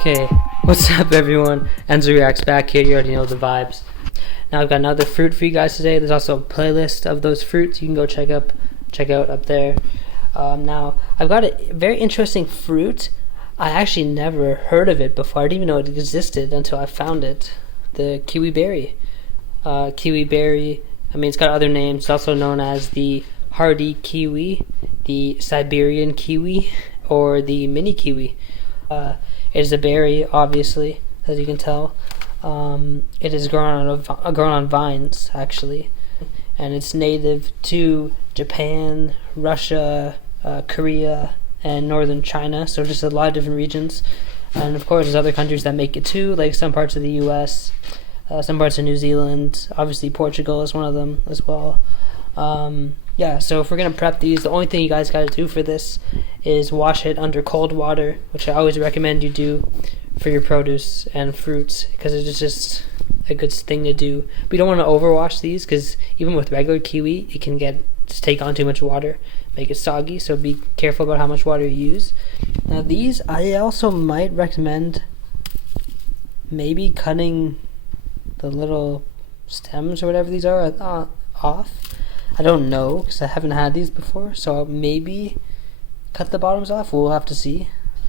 Okay, what's up everyone? Enzo Reacts back here, you already know the vibes. Now I've got another fruit for you guys today. There's also a playlist of those fruits you can go check out up there. Now, I've got a very interesting fruit. I actually never heard of it before. I didn't even know it existed until I found it. The kiwi berry. Kiwi berry, I mean it's got other names. It's also known as the hardy kiwi, the Siberian kiwi, or the mini kiwi. It is a berry, obviously, as you can tell. It is grown on vines, actually, and it's native to Japan, Russia, Korea, and northern China. So just a lot of different regions, and of course, there's other countries that make it too, like some parts of the U.S., some parts of New Zealand. Obviously, Portugal is one of them as well. Yeah, so if we're gonna prep these, the only thing you guys gotta do for this is wash it under cold water, which I always recommend you do for your produce and fruits, because it's just a good thing to do. We don't want to overwash these, because even with regular kiwi, it can just take on too much water, make it soggy, so be careful about how much water you use. Now these, I also might recommend maybe cutting the little stems or whatever these are off. I don't know, because I haven't had these before, so I'll maybe cut the bottoms off. We'll have to see.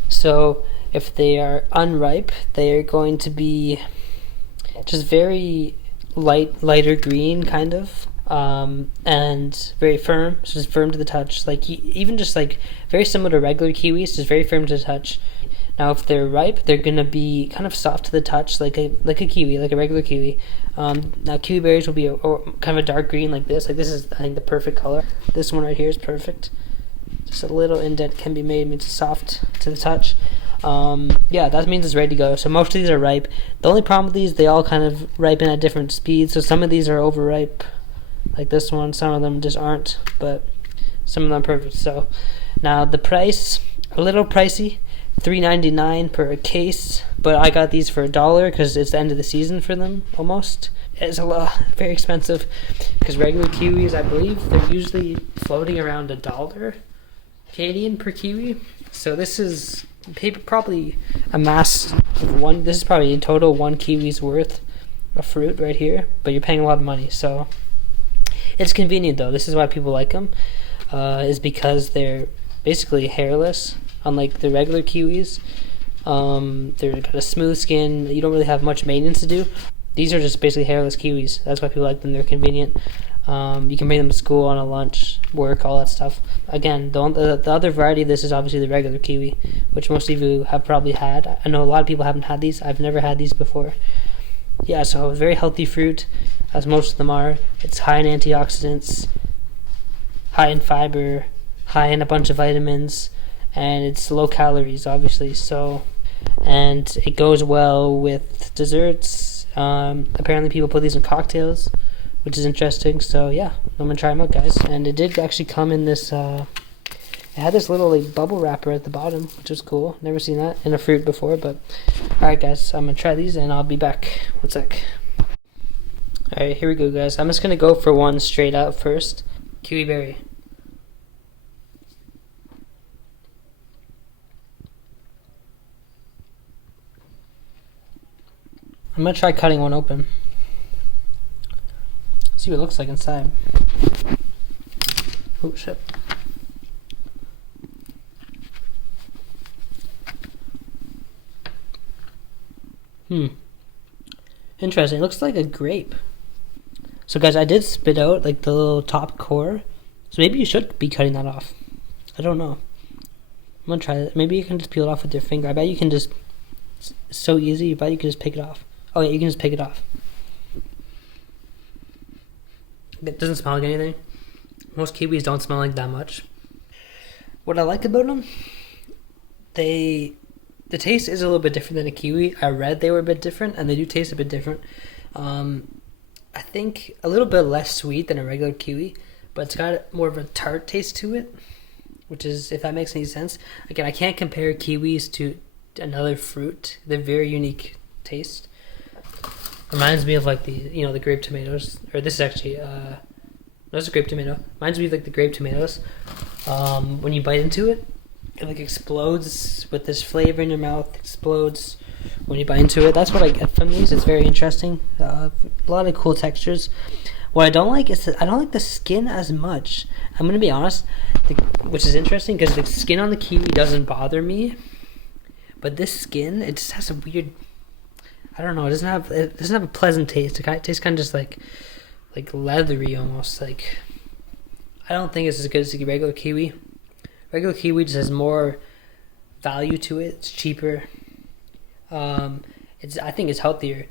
So if they are unripe, they are going to be just very lighter green, kind of, and very firm. So just firm to the touch, like even just like very similar to regular kiwis, just very firm to the touch. Now, if they're ripe, they're gonna be kind of soft to the touch, like a kiwi, like a regular kiwi. Now, kiwi berries will be kind of a dark green, like this. Like this is, I think, the perfect color. This one right here is perfect. Just a little indent can be made, means it's soft to the touch. Yeah, that means it's ready to go. So most of these are ripe. The only problem with these, they all kind of ripen at different speeds. So some of these are overripe, like this one. Some of them just aren't, but some of them are perfect. So now the price, a little pricey. $3.99 per case, but I got these for $1 because it's the end of the season for them almost. It's a lot very expensive, because regular kiwis, I believe, they're usually floating around $1 Canadian per kiwi. So this is probably a mass of one. This is probably in total 1 kiwi's worth of fruit right here, but you're paying a lot of money. So it's convenient though. This is why people like them, is because they're basically hairless. Unlike the regular kiwis, they're got a smooth skin. You don't really have much maintenance to do. These are just basically hairless kiwis. That's why people like them. They're convenient. You can bring them to school on a lunch, work, all that stuff. Again, the other variety of this is obviously the regular kiwi, which most of you have probably had. I know a lot of people haven't had these. I've never had these before. Yeah, so a very healthy fruit, as most of them are. It's high in antioxidants, high in fiber, high in a bunch of vitamins, and it's low calories, obviously. So, and it goes well with desserts. Apparently people put these in cocktails, which is interesting. So yeah, I'm gonna try them out, guys. And it did actually come in this it had this little like bubble wrapper at the bottom, which was cool. Never seen that in a fruit before. But alright guys, I'm gonna try these and I'll be back. One sec. Alright, here we go, guys. I'm just gonna go for one straight out first. Kiwi berry. I'm gonna try cutting one open. See what it looks like inside. Oh shit. Interesting. It looks like a grape. So guys, I did spit out like the little top core. So maybe you should be cutting that off. I don't know. I'm gonna try that. Maybe you can just peel it off with your finger. I bet you can just, it's so easy, I bet you can just pick it off. Oh yeah, you can just pick it off. It doesn't smell like anything. Most kiwis don't smell like that much. What I like about them, the taste is a little bit different than a kiwi. I read they were a bit different, and they do taste a bit different. I think a little bit less sweet than a regular kiwi, but it's got more of a tart taste to it, which is, if that makes any sense. Again, I can't compare kiwis to another fruit. They're very unique taste. Reminds me of like the grape tomatoes, or this is actually That's a grape tomato. Reminds me of like the grape tomatoes. When you bite into it, it like explodes with this flavor in your mouth. Explodes when you bite into it. That's what I get from these. It's very interesting. A lot of cool textures. What I don't like is that I don't like the skin as much. I'm gonna be honest, which is interesting because the skin on the kiwi doesn't bother me, but this skin, it just has a weird. I don't know. It doesn't have a pleasant taste. It tastes kind of just like leathery almost. Like I don't think it's as good as the regular kiwi. Regular kiwi just has more value to it. It's cheaper. I think it's healthier.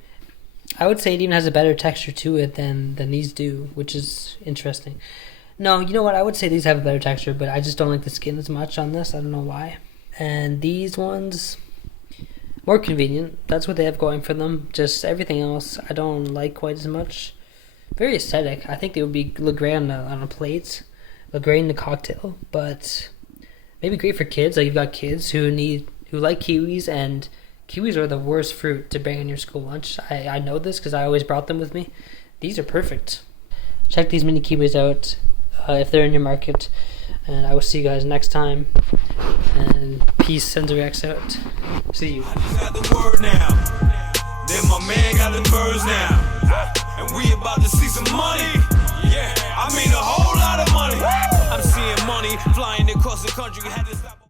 I would say it even has a better texture to it than these do, which is interesting. No, you know what? I would say these have a better texture, but I just don't like the skin as much on this. I don't know why. And these ones, more convenient. That's what they have going for them. Just everything else, I don't like quite as much. Very aesthetic. I think they would look great on a plate, look great in the cocktail, but maybe great for kids. Like you've got kids who like kiwis, and kiwis are the worst fruit to bring in your school lunch. I know this because I always brought them with me. These are perfect. Check these mini kiwis out if they're in your market. And I will see you guys next time. And peace. Enzo Reacts out. See you. I just got the word now. Then my man got the birds now. And we about to see some money. Yeah, I mean a whole lot of money. I'm seeing money flying across the country. Had to stop.